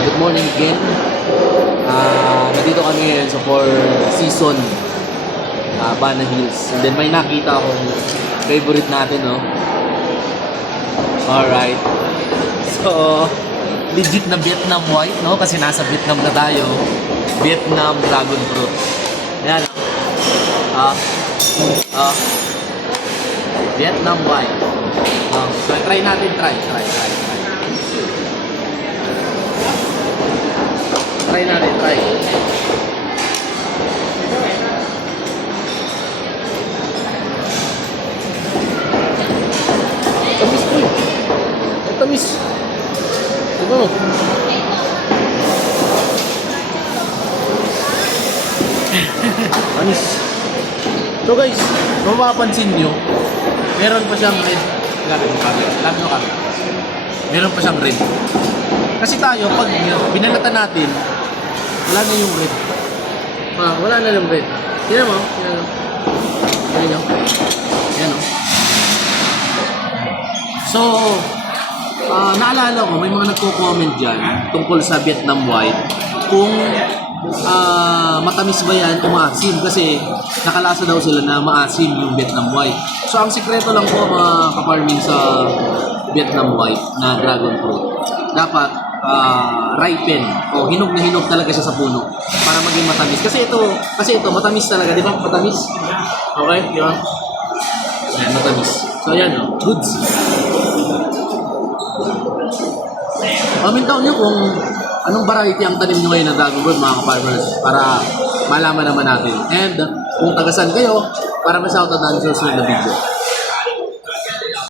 Good morning again. Nandito kami ngayon sa Four Season Bana Hills. And then may nakita akong favorite natin, no? Alright. So, legit na Vietnam white, no? Kasi nasa Vietnam na tayo. Vietnam dragon fruit. Ayan. Vietnam white. So, try natin. Try natin. Tamis po eh. Ang tamis. Diba? Tamis. So guys, kung mapapansin nyo, meron pa siyang red. Meron pa siyang red. Kasi tayo, pag binalatan natin, wala na yung red. Wala na yung red. Tignan mo. Tignan nyo. Ayan o. So, naalala ko, may mga nagko-comment dyan tungkol sa Vietnam white kung matamis ba yan o maasim, kasi nakalasa daw sila na maasim yung Vietnam white. So, ang sikreto lang po mga kaparming sa Vietnam white na dragon fruit, dapat ripen o hinog na hinog talaga siya sa puno para maging matamis. Kasi ito matamis talaga, di ba? Matamis. Okay, di ba? Ayan, matamis. So, ayan, no? Goods. Comment down nyo kung anong variety ang tanim nyo ngayon ng dragon fruit, mga ka-farmers, para malaman naman natin. And kung tagasan kayo, para ma-shoutout natin sa susunod na video.